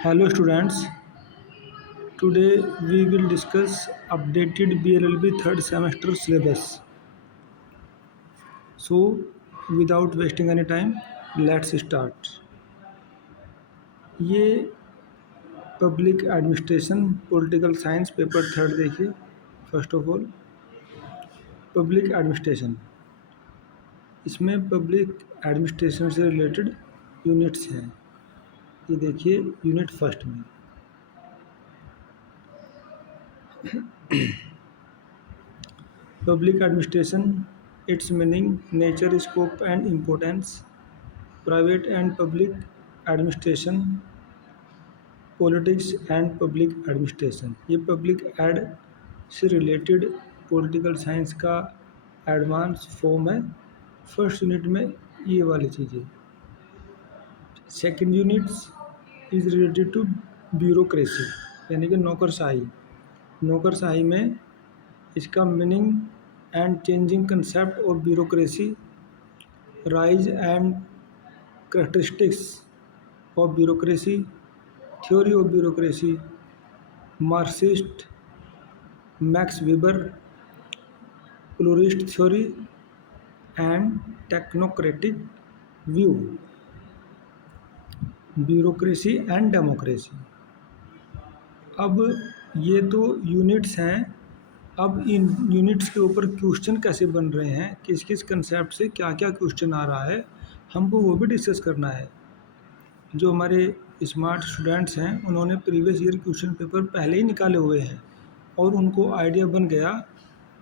Hello students, today we will discuss updated BLLB third semester syllabus. So without wasting any time, let's start. ये public administration political science paper third देखिए। First of all public administration, इसमें public administration से related units हैं। ये देखिए unit first में Public administration, its meaning, nature, scope and importance. Private and public administration, politics and public administration. ये public ad से related political science का advance form है। फर्स्ट यूनिट में ये वाली चीज़ें। Second units is related to bureaucracy, यानी कि नौकरशाही। नौकरशाही में इसका मीनिंग एंड चेंजिंग कंसेप्ट और bureaucracy, rise and characteristics of bureaucracy, theory of bureaucracy, Marxist, Max Weber, pluralist theory and technocratic view, bureaucracy and democracy. अब ये तो यूनिट्स हैं। अब इन यूनिट्स के ऊपर क्वेश्चन कैसे बन रहे हैं, किस किस कंसेप्ट से क्या क्या क्वेश्चन आ रहा है, हमको वो भी डिस्कस करना है। जो हमारे स्मार्ट स्टूडेंट्स हैं उन्होंने प्रीवियस ईयर क्वेश्चन पेपर पहले ही निकाले हुए हैं और उनको आइडिया बन गया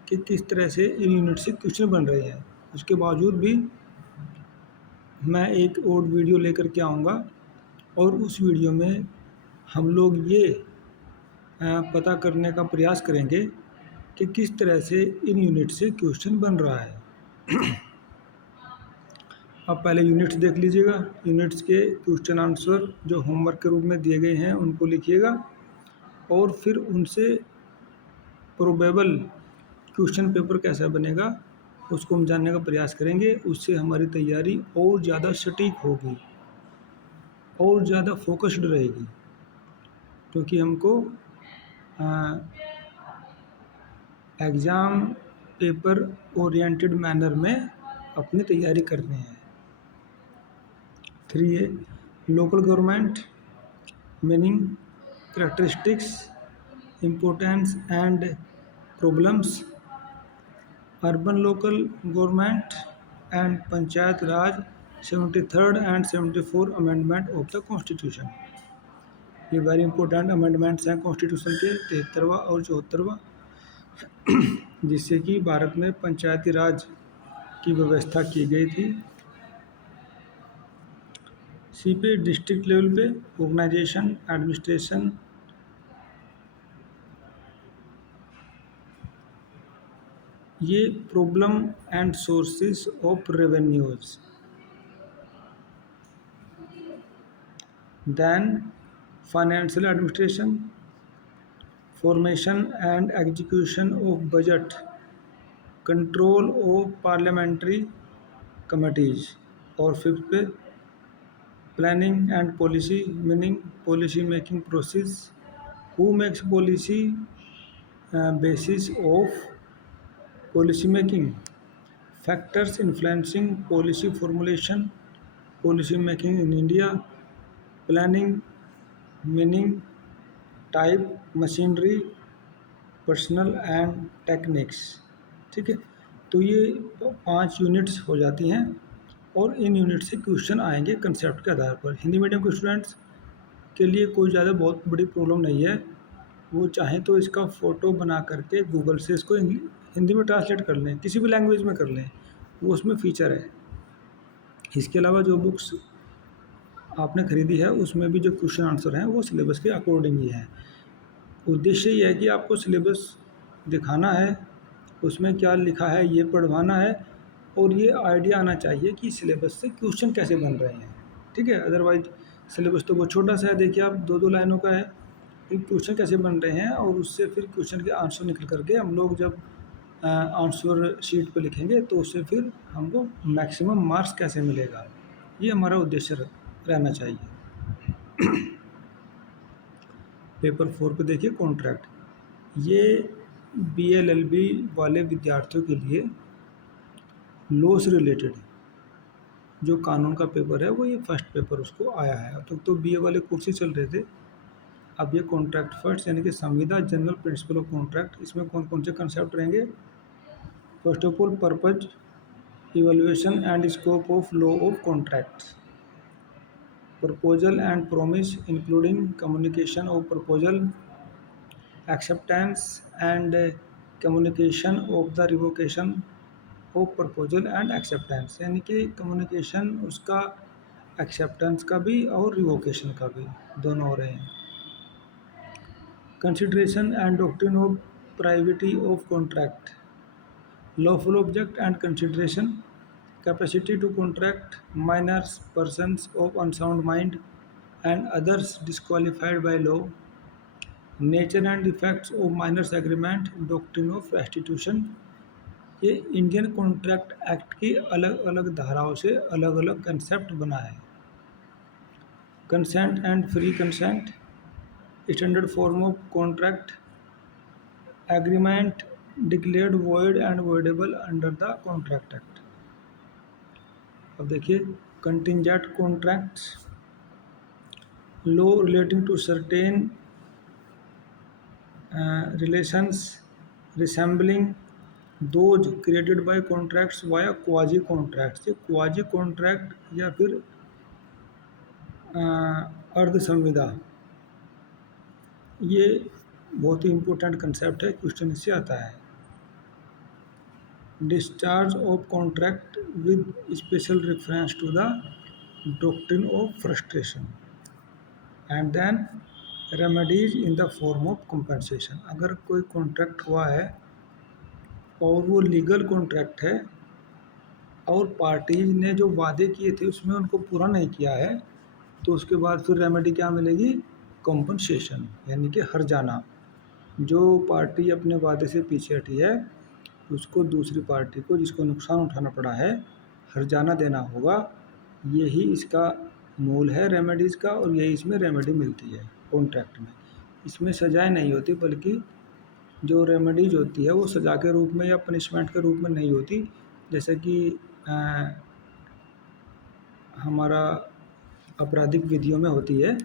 कि किस तरह से इन यूनिट से क्वेश्चन बन रहे हैं। उसके बावजूद भी मैं एक और वीडियो लेकर के आऊँगा और उस वीडियो में हम लोग ये पता करने का प्रयास करेंगे कि किस तरह से इन यूनिट से क्वेश्चन बन रहा है। अब पहले यूनिट्स देख लीजिएगा। यूनिट्स के क्वेश्चन आंसर जो होमवर्क के रूप में दिए गए हैं उनको लिखिएगा और फिर उनसे प्रोबेबल क्वेश्चन पेपर कैसा बनेगा उसको हम जानने का प्रयास करेंगे। उससे हमारी तैयारी और ज़्यादा सटीक होगी और ज़्यादा फोकस्ड रहेगी, क्योंकि हमको एग्ज़ाम पेपर ओरिएंटेड मैनर में अपनी तैयारी करनी है। 3A local government, meaning, characteristics, importance and problems, urban local government and panchayat Raj, 73rd and 74 amendment of the constitution. ये वेरी इंपॉर्टेंट अमेंडमेंट्स हैं कॉन्स्टिट्यूशन के, 73वां और 74वां, जिससे कि भारत में पंचायती राज की व्यवस्था की गई थी। सी पे डिस्ट्रिक्ट लेवल पे ऑर्गेनाइजेशन, एडमिनिस्ट्रेशन, ये problem and sources of revenues. Then financial administration, formation and execution of budget, control of parliamentary committees. और फिफ्थ पे planning and policy, meaning policy making process, who makes policy, basis of policy making, factors influencing policy formulation, policy making in India, planning, meaning type, machinery, personal and techniques. ठीक है, तो ये 5 units हो जाती हैं और in unit से question आएंगे कंसेप्ट के आधार पर। हिंदी मीडियम के स्टूडेंट्स के लिए कोई ज़्यादा बहुत बड़ी प्रॉब्लम नहीं है। वो चाहें तो इसका फ़ोटो बना करके गूगल से इसको हिंदी में ट्रांसलेट कर लें, किसी भी लैंग्वेज में कर लें, वो उसमें फ़ीचर है। इसके अलावा जो बुक्स आपने ख़रीदी है उसमें भी जो क्वेश्चन आंसर हैं वो सिलेबस के अकॉर्डिंग ही है। उद्देश्य ये है कि आपको सिलेबस दिखाना है, उसमें क्या लिखा है ये पढ़वाना है और ये आइडिया आना चाहिए कि सिलेबस से क्वेश्चन कैसे बन रहे हैं। ठीक है, अदरवाइज सिलेबस तो बहुत छोटा सा है। देखिए आप 2-2 लाइनों का है, क्वेश्चन कैसे बन रहे हैं और उससे फिर क्वेश्चन के आंसर निकल करके हम लोग जब आंसर शीट पे लिखेंगे तो उससे फिर हमको मैक्सिमम मार्क्स कैसे मिलेगा, ये हमारा उद्देश्य रहना चाहिए। पेपर 4 पे देखिए कॉन्ट्रैक्ट। ये BLLB वाले विद्यार्थियों के लिए लॉ से रिलेटेड जो कानून का पेपर है वो ये फर्स्ट पेपर उसको आया है। अब तक तो BA वाले कोर्स ही चल रहे थे, अब ये कॉन्ट्रैक्ट फर्स्ट यानी कि संविदा जनरल प्रिंसिपल ऑफ कॉन्ट्रैक्ट। इसमें कौन कौन से कंसेप्ट रहेंगे? First of all purpose, evaluation and scope of law of contracts, proposal and promise including communication of proposal, acceptance and communication of the revocation of proposal and acceptance, यानी कि communication उसका acceptance का भी और revocation का भी दोनों हो रहे हैं। consideration and doctrine of privity of contract, lawful object and consideration, capacity to contract, minors, persons of unsound mind and others disqualified by law, nature and effects of minor's agreement, doctrine of restitution. ये Indian contract act की अलग अलग धाराओं से अलग अलग concept बना है। Consent and free consent, standard form of contract, agreement declared void and voidable under the contract act. अब देखिए contingent contracts, law relating to certain relations resembling those created by contracts via quasi contracts। ये quasi contract या फिर अर्ध संविदा, ये बहुत ही इम्पोर्टेंट कंसेप्ट है, क्वेश्चन इससे आता है। Discharge of contract with special reference to the doctrine of frustration and then remedies in the form of compensation. अगर कोई कॉन्ट्रैक्ट हुआ है और वो लीगल कॉन्ट्रैक्ट है और पार्टीज ने जो वादे किए थे उसमें उनको पूरा नहीं किया है, तो उसके बाद फिर रेमेडी क्या मिलेगी? कंपनसेशन, यानी कि हर्जाना। जो पार्टी अपने वादे से पीछे हटी है उसको दूसरी पार्टी को जिसको नुकसान उठाना पड़ा है हर्जाना देना होगा। यही इसका मूल है रेमेडीज़ का, और यही इसमें रेमेडी मिलती है कॉन्ट्रैक्ट में। इसमें सजाएं नहीं होती, बल्कि जो रेमेडीज होती है वो सज़ा के रूप में या पनिशमेंट के रूप में नहीं होती। जैसे कि हमारा आपराधिक विधियों में होती है,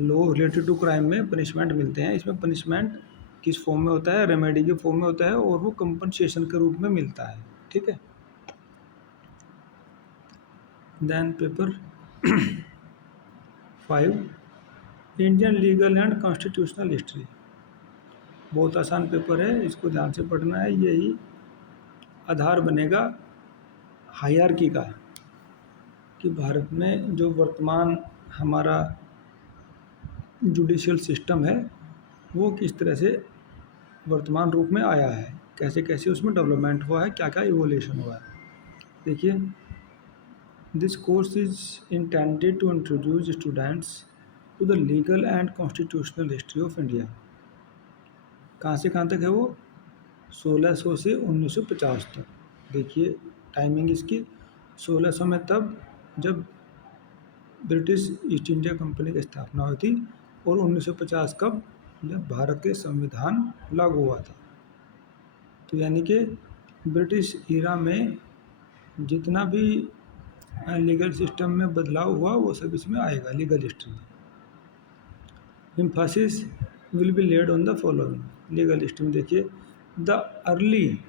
लॉ रिलेटेड टू क्राइम में पनिशमेंट मिलते हैं। इसमें पनिशमेंट किस फॉर्म में होता है? रेमेडी के फॉर्म में होता है, और वो कंपनसेशन के रूप में मिलता है। ठीक है। Then paper 5, Indian legal and constitutional history. बहुत आसान पेपर है, इसको ध्यान से पढ़ना है। यही आधार बनेगा हायरार्की का, कि भारत में जो वर्तमान हमारा जुडिशियल सिस्टम है वो किस तरह से वर्तमान रूप में आया है, कैसे कैसे उसमें डेवलपमेंट हुआ है, क्या क्या इवोल्यूशन हुआ है। देखिए, this course is intended to introduce students to the legal and constitutional history of India. कहाँ से कहाँ तक है वो? 1600 से 1950 तक। देखिए टाइमिंग इसकी, 1600 में तब जब ब्रिटिश ईस्ट इंडिया कंपनी की स्थापना हुई थी, और 1950 कब? जब भारत के संविधान लागू हुआ था। तो यानी कि ब्रिटिश ईरा में जितना भी लीगल सिस्टम में बदलाव हुआ वो सब इसमें आएगा लीगल हिस्ट्री में। Emphasis will be laid on the following. Legal history में देखिए, the early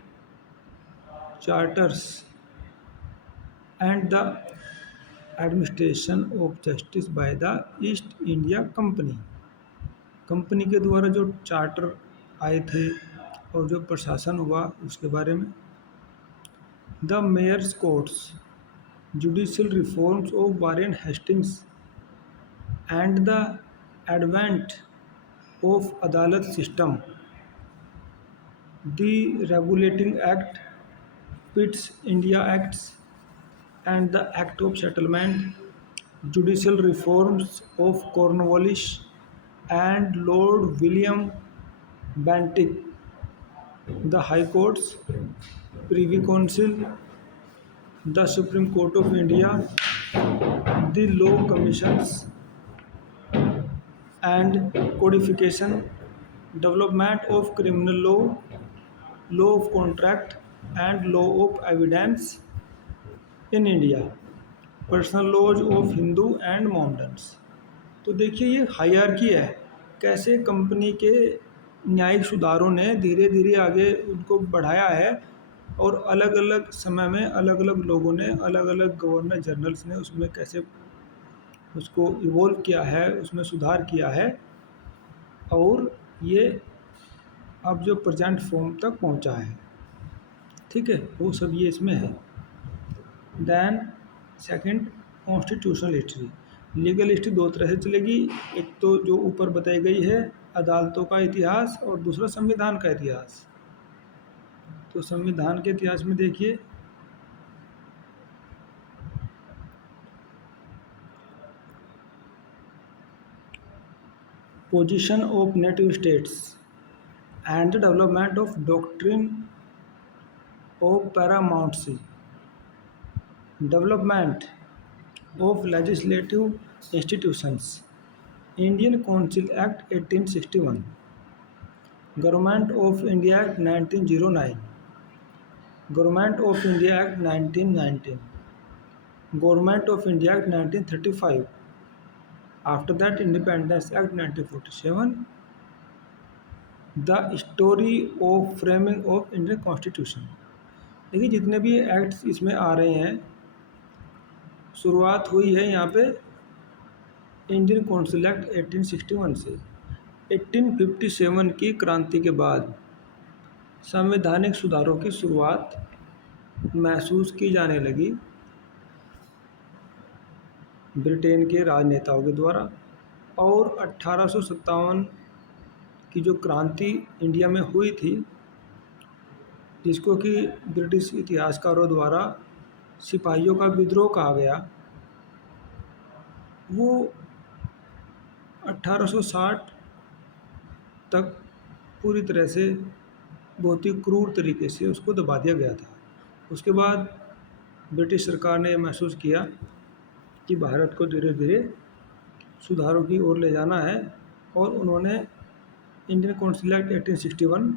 charters and the administration of justice by the east India company. Company के द्वारा जो चार्टर आए थे और जो प्रशासन हुआ उसके बारे में। The mayor's courts, judicial reforms of Warren Hastings and the advent of adalat system, the regulating act, Pitt's India acts and the act of settlement, judicial reforms of Cornwallis and Lord William Bentinck, the High Courts, Privy Council, the Supreme Court of India, the Law Commissions, and codification, development of criminal law, law of contract and law of evidence in India, personal laws of Hindu and Mohammedans. तो देखिए ये hierarchy है, कैसे company के न्यायिक सुधारों ने धीरे धीरे आगे उनको बढ़ाया है, और अलग अलग समय में अलग अलग लोगों ने, अलग अलग गवर्नर जनरल्स ने उसमें कैसे उसको इवोल्व किया है, उसमें सुधार किया है, और ये अब जो प्रेजेंट फॉर्म तक पहुंचा है। ठीक है, वो सब ये इसमें है। Then second, constitutional history. Legal history दो तरह से चलेगी, एक तो जो ऊपर बताई गई है अदालतों का इतिहास, और दूसरा संविधान का इतिहास। तो संविधान के इतिहास में देखिए, position of native states and the development of doctrine of paramountcy, development of legislative institutions, Indian Council Act 1861, Government of India Act 1909, Government of India Act 1919, Government of India Act 1935, after that Independence Act 1947, the story of framing of Indian Constitution। देखिए जितने भी acts इसमें आ रहे हैं, शुरुआत हुई है यहाँ पे इंडियन काउंसिल एक्ट 1861 से। 1857 की क्रांति के बाद संवैधानिक सुधारों की शुरुआत महसूस की जाने लगी ब्रिटेन के राजनेताओं के द्वारा, और 1857 की जो क्रांति इंडिया में हुई थी, जिसको कि ब्रिटिश इतिहासकारों द्वारा सिपाहियों का विद्रोह कहा गया, वो 1860 तक पूरी तरह से बहुत ही क्रूर तरीके से उसको दबा दिया गया था। उसके बाद ब्रिटिश सरकार ने महसूस किया कि भारत को धीरे धीरे सुधारों की ओर ले जाना है, और उन्होंने इंडियन काउंसिल एक्ट 1861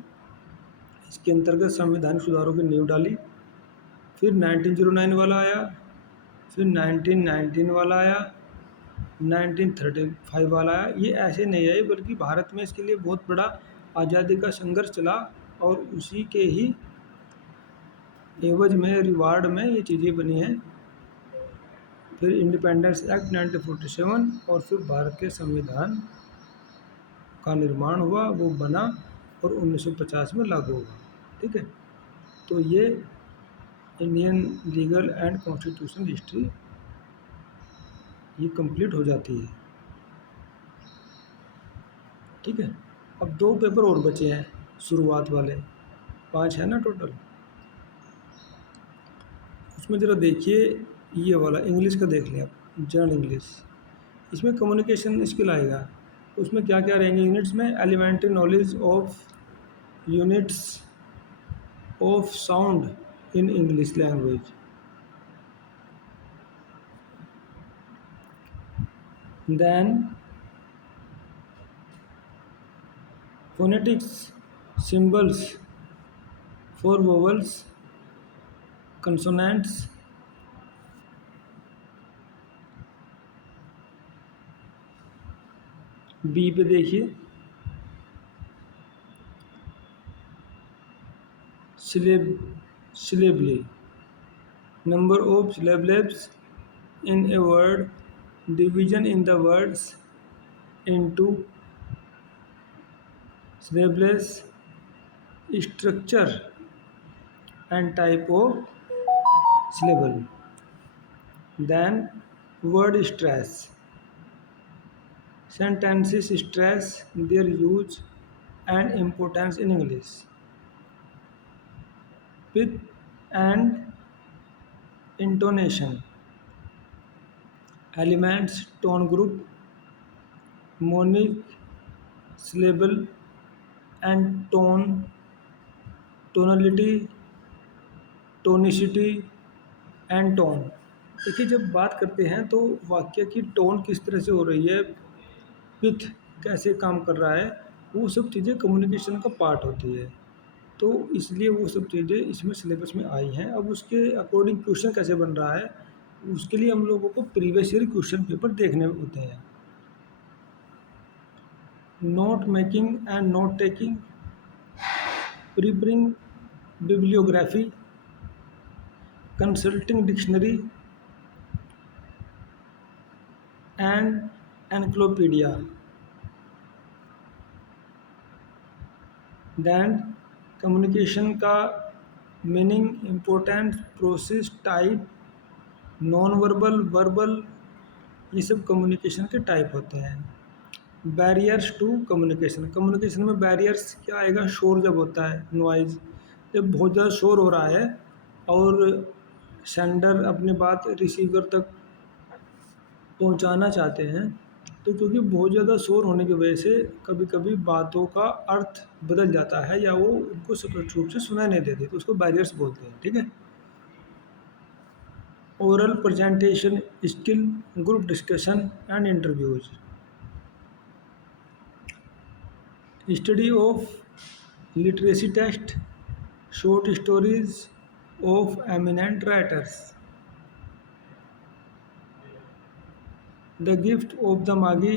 इसके अंतर्गत संवैधानिक सुधारों की नींव डाली। फिर 1909 वाला आया, फिर 1919 वाला आया, 1935 वाला आया। ये ऐसे नहीं आए, बल्कि भारत में इसके लिए बहुत बड़ा आज़ादी का संघर्ष चला, और उसी के ही एवज में, रिवार्ड में ये चीज़ें बनी हैं। फिर इंडिपेंडेंस एक्ट 1947, और फिर भारत के संविधान का निर्माण हुआ, वो बना और 1950 में लागू हुआ। ठीक है, तो ये Indian legal and constitutional history ये कंप्लीट हो जाती है। ठीक है, अब दो पेपर और बचे हैं शुरुआत वाले, 5 है ना टोटल। उसमें ज़रा देखिए, ये वाला इंग्लिश का देख लें आप, जनरल इंग्लिश। इसमें कम्युनिकेशन स्किल आएगा। उसमें क्या क्या रहेंगे यूनिट्स में? Elementary knowledge of units of sound in English language, then phonetics, symbols for vowels, consonants, B पे देखिए syllably, number of syllables in a word, division in the words into syllables, structure and type of syllable, then word stress, sentences stress their use and importance in English, pitch and intonation, elements, tone group, monic, syllable and tone, tonality, tonicity and tone. देखिए जब बात करते हैं तो वाक्य की tone किस तरह से हो रही है, पिथ कैसे काम कर रहा है, वो सब चीज़ें कम्युनिकेशन का पार्ट होती है। तो इसलिए वो सब चीज़ें इसमें सिलेबस में आई हैं। अब उसके अकॉर्डिंग क्वेश्चन कैसे बन रहा है, उसके लिए हम लोगों को प्रीवियस ईयर क्वेश्चन पेपर देखने होते हैं। Note making and note taking, preparing bibliography, consulting dictionary and encyclopaedia. Then communication का meaning, importance, process, type, non verbal, verbal, ये सब कम्युनिकेशन के टाइप होते हैं। बैरियर्स टू कम्युनिकेशन, कम्युनिकेशन में बैरियर्स क्या आएगा, शोर जब होता है, नॉइज़, जब बहुत ज़्यादा शोर हो रहा है और सेंडर अपनी बात रिसीवर तक पहुंचाना चाहते हैं, तो क्योंकि बहुत ज़्यादा शोर होने की वजह से कभी कभी बातों का अर्थ बदल जाता है या वो उनको स्पष्ट रूप से सुनाई नहीं देते, तो उसको बैरियर्स बोलते हैं। ठीक है। Oral presentation skill, group discussion and interviews. Study of literacy test, short stories of eminent writers, The Gift of the Magi,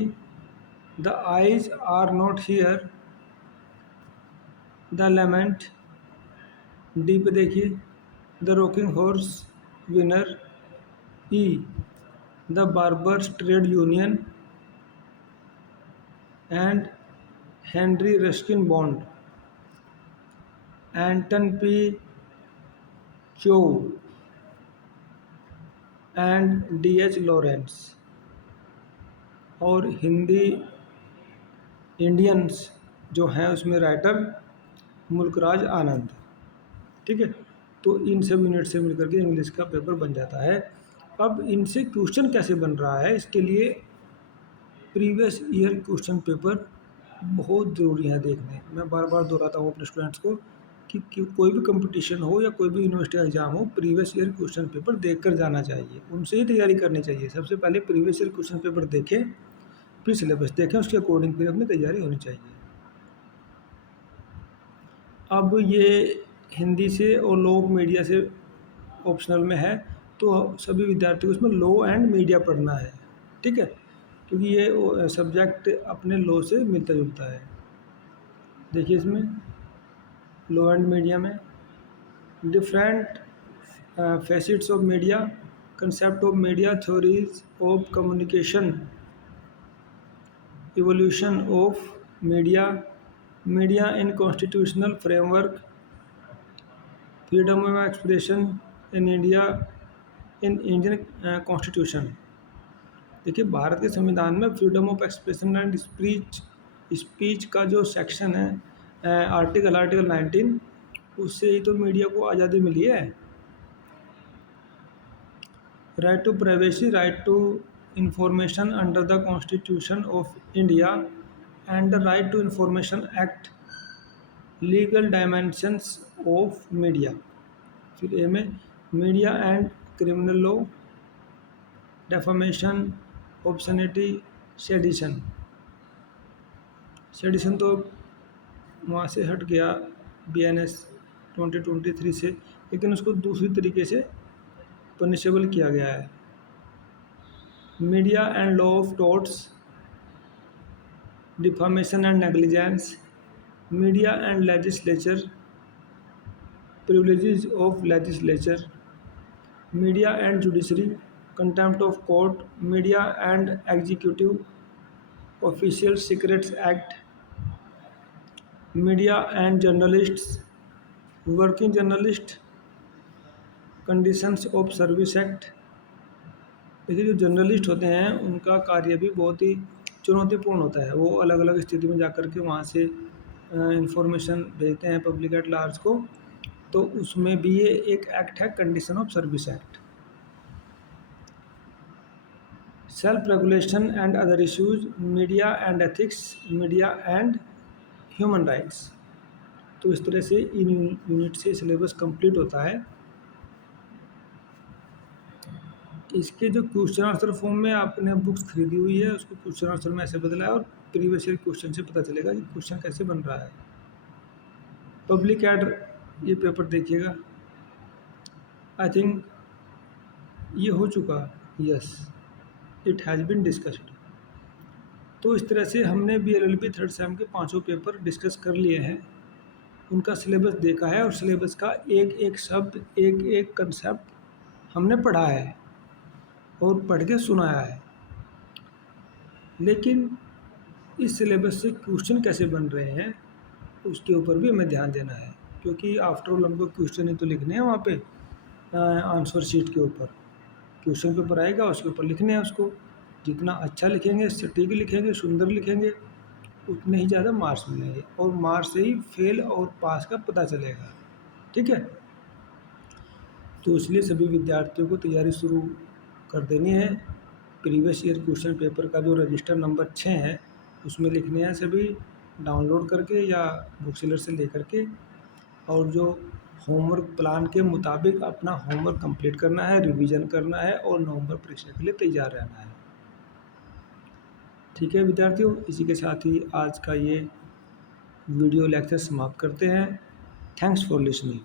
The Eyes Are Not Here, The Lament, deep देखिए, the rocking horse, winner, E, the barber's trade union and Henry Ruskin Bond, Anton P Chekhov and D H Lawrence. और Hindi Indians जो हैं उसमें writer Mulk Raj आनंद। ठीक है। तो इन सब unit से मिलकर के इंग्लिश का पेपर बन जाता है। अब इनसे क्वेश्चन कैसे बन रहा है, इसके लिए प्रीवियस ईयर क्वेश्चन पेपर बहुत ज़रूरी है देखने। मैं बार बार दोहराता हूँ अपने स्टूडेंट्स को कि कोई भी कंपटीशन हो या कोई भी यूनिवर्सिटी एग्जाम हो, प्रीवियस ईयर क्वेश्चन पेपर देख कर जाना चाहिए, उनसे ही तैयारी करनी चाहिए। सबसे पहले प्रीवियस ईयर क्वेश्चन पेपर देखें, फिर सिलेबस देखें, उसके अकॉर्डिंग फिर अपनी तैयारी होनी चाहिए। अब ये हिंदी से और लॉ ऑफ मीडिया से ऑप्शनल में है, तो सभी विद्यार्थियों को इसमें लॉ एंड मीडिया पढ़ना है। ठीक है, क्योंकि ये सब्जेक्ट अपने लॉ से मिलता जुलता है। देखिए इसमें लॉ एंड मीडिया में different facets of media, concept of media, theories of communication, evolution of media, media in constitutional framework, freedom of expression in India in Indian constitution। देखिए भारत के संविधान में freedom of expression and speech का जो section है, article 19, उससे ही तो media को आज़ादी मिली है। Right to privacy, right to information under the constitution of India and the right to information act, legal dimensions of media. फिर ए में media and criminal law, defamation, obscenity, sedition. Sedition तो वहाँ से हट गया BNS 2023 से, लेकिन उसको दूसरी तरीके से पनिशेबल किया गया है। Media and law of torts, defamation and negligence, media and legislature, privileges of legislature, media and judiciary, contempt of court, media and executive official secrets act, media and journalists, working journalist, conditions of service act. देखिए जो journalist होते हैं उनका कार्य भी बहुत ही चुनौतीपूर्ण होता है। वो अलग अलग स्थिति में जाकर के वहाँ से इंफॉर्मेशन भेजते हैं पब्लिक एट लार्ज को, तो उसमें भी ये एक एक्ट है, condition of service act. Self regulation and other issues, media and ethics, media and human rights. तो इस तरह से इन यूनिट से सिलेबस कंप्लीट होता है। इसके जो क्वेश्चन आंसर फॉर्म में आपने बुक्स खरीदी हुई है उसको क्वेश्चन आंसर में ऐसे बदला है और प्रीवियस ईयर क्वेश्चन से पता चलेगा कि क्वेश्चन कैसे बन रहा है। पब्लिक एड, ये पेपर देखिएगा, आई थिंक ये हो चुका, yes it has been discussed. तो इस तरह से हमने BLLB थर्ड सेम के पांचों पेपर डिस्कस कर लिए हैं, उनका सिलेबस देखा है और सिलेबस का एक एक शब्द एक एक कंसेप्ट हमने पढ़ा है और पढ़ के सुनाया है। लेकिन इस सिलेबस से क्वेश्चन कैसे बन रहे हैं उसके ऊपर भी हमें ध्यान देना है, क्योंकि आफ्टर ऑल हमको क्वेश्चन ही तो लिखने हैं वहाँ पे आंसर शीट के ऊपर क्वेश्चन पेपर आएगा उसके ऊपर लिखने हैं उसको। जितना अच्छा लिखेंगे, सटीक लिखेंगे, सुंदर लिखेंगे, उतने ही ज़्यादा मार्क्स मिलेंगे और मार्क्स से ही फेल और पास का पता चलेगा। ठीक है, तो इसलिए सभी विद्यार्थियों को तैयारी शुरू कर देनी है। प्रीवियस ईयर क्वेश्चन पेपर का जो रजिस्टर नंबर 6 है उसमें लिखने हैं सभी डाउनलोड करके या बुक सेलर से लेकर के, और जो होमवर्क प्लान के मुताबिक अपना होमवर्क कंप्लीट करना है, रिवीजन करना है और नवंबर परीक्षा के लिए तैयार रहना है। ठीक है विद्यार्थियों, इसी के साथ ही आज का ये वीडियो लेक्चर समाप्त करते हैं। Thanks for listening.